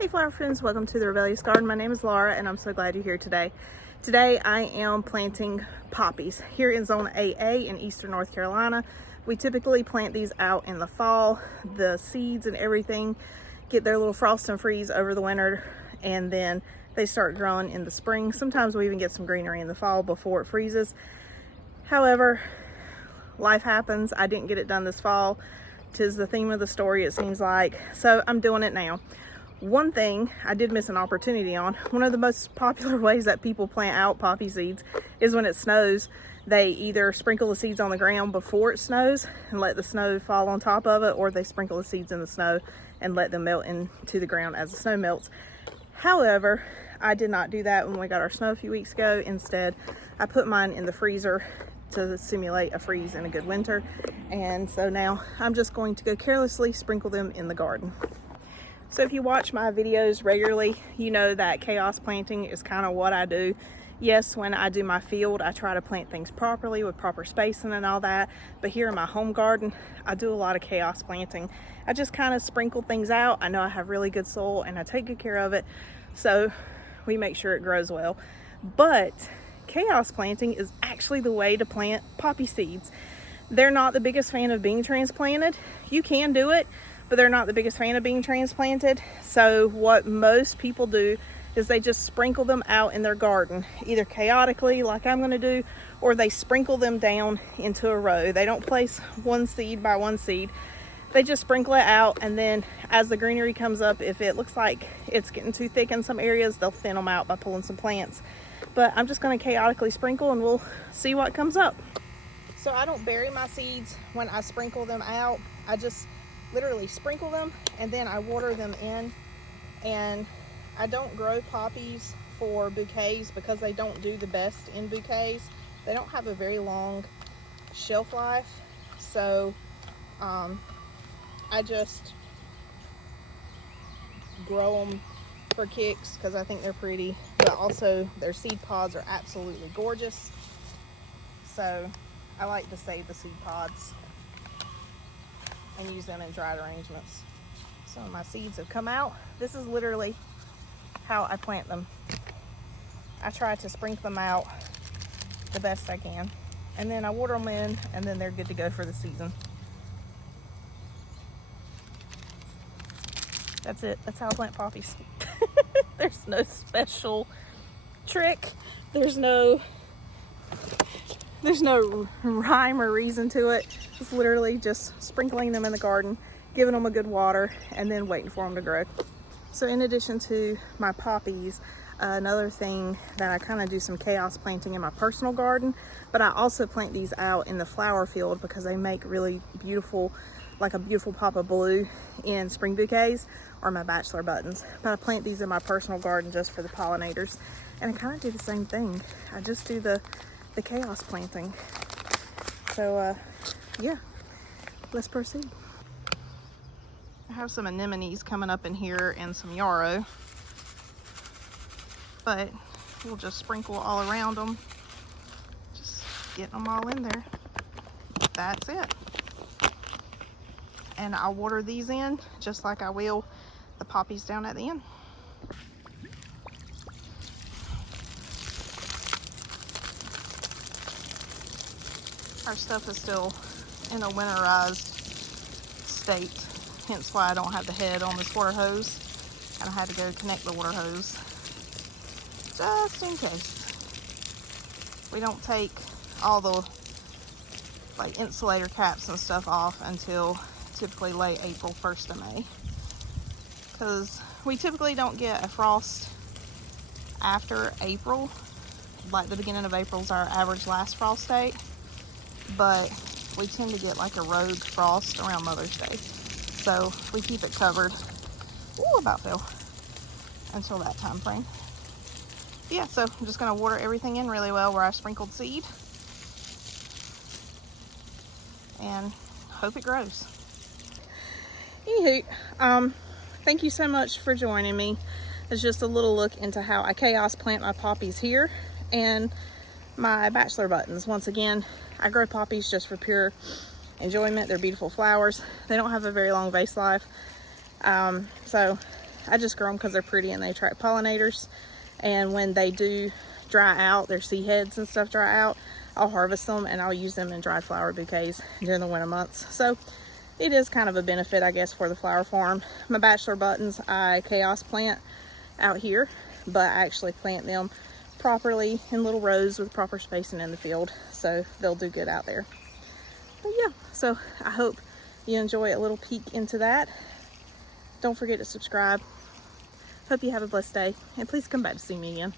Hey flower friends, welcome to the Rebellious Garden. My name is Laura and I'm so glad you're here today. Today I am planting poppies here in Zone AA in eastern North Carolina. We typically plant these out in the fall. The seeds and everything get their little frost and freeze over the winter, and then they start growing in the spring. Sometimes we even get some greenery in the fall before it freezes. However, life happens. I didn't get it done this fall. 'Tis the theme of the story, it seems like. So I'm doing it now. One thing I did miss an opportunity on, one of the most popular ways that people plant out poppy seeds is when it snows. They either sprinkle the seeds on the ground before it snows and let the snow fall on top of it, or they sprinkle the seeds in the snow and let them melt into the ground as the snow melts. However, I did not do that when we got our snow a few weeks ago. Instead, I put mine in the freezer to simulate a freeze in a good winter. And so now I'm just going to go carelessly sprinkle them in the garden. So if you watch my videos regularly, you know that chaos planting is kind of what I do. Yes, when I do my field, I try to plant things properly with proper spacing and all that. But here in my home garden, I do a lot of chaos planting. I just kind of sprinkle things out. I know I have really good soil and I take good care of it, so we make sure it grows well. But chaos planting is actually the way to plant poppy seeds. They're not the biggest fan of being transplanted. You can do it, but they're not the biggest fan of being transplanted. So what most people do is they just sprinkle them out in their garden, either chaotically like I'm going to do, or they sprinkle them down into a row. They don't place one seed by one seed. They just sprinkle it out, and then as the greenery comes up, if it looks like it's getting too thick in some areas, they'll thin them out by pulling some plants. But I'm just going to chaotically sprinkle and we'll see what comes up. So I don't bury my seeds when I sprinkle them out. I just literally sprinkle them and then I water them in. And I don't grow poppies for bouquets because they don't do the best in bouquets. They don't have a very long shelf life. So I just grow them for kicks because I think they're pretty, but also their seed pods are absolutely gorgeous. So I like to save the seed pods and use them in dried arrangements. So my seeds have come out. This is literally how I plant them. I try to sprinkle them out the best I can, and then I water them in, and then they're good to go for the season. That's it. That's how I plant poppies. There's no special trick. There's no rhyme or reason to it. It's literally just sprinkling them in the garden, giving them a good water, and then waiting for them to grow. So in addition to my poppies, another thing that I kind of do some chaos planting in my personal garden, but I also plant these out in the flower field because they make really beautiful, like a beautiful pop of blue in spring bouquets or my bachelor buttons. But I plant these in my personal garden just for the pollinators. And I kind of do the same thing. I just do the chaos planting. So yeah, let's proceed. I have some anemones coming up in here and some yarrow, but we'll just sprinkle all around them, just getting them all in there. That's it. And I'll water these in just like I will the poppies down at the end. Our stuff is still in a winterized state, hence why I don't have the head on this water hose, and I had to go connect the water hose just in case. We don't take all the like insulator caps and stuff off until typically late April, 1st of May, because we typically don't get a frost after April. Like the beginning of April is our average last frost date, but we tend to get like a rogue frost around Mother's Day, so we keep it covered. Ooh, about fell. Until that time frame. Yeah, so I'm just going to water everything in really well where I sprinkled seed and hope it grows. Anywho, thank you so much for joining me. It's just a little look into how I chaos plant my poppies here and my bachelor buttons. Once again, I grow poppies just for pure enjoyment. They're beautiful flowers. They don't have a very long vase life. So I just grow them because they're pretty and they attract pollinators. And when they do dry out, their seed heads and stuff dry out, I'll harvest them and I'll use them in dried flower bouquets during the winter months. So it is kind of a benefit, I guess, for the flower farm. My bachelor buttons I chaos plant out here, but I actually plant them properly in little rows with proper spacing in the field, so they'll do good out there. But yeah, so I hope you enjoy a little peek into that. Don't forget to subscribe. Hope you have a blessed day, and please come back to see me again.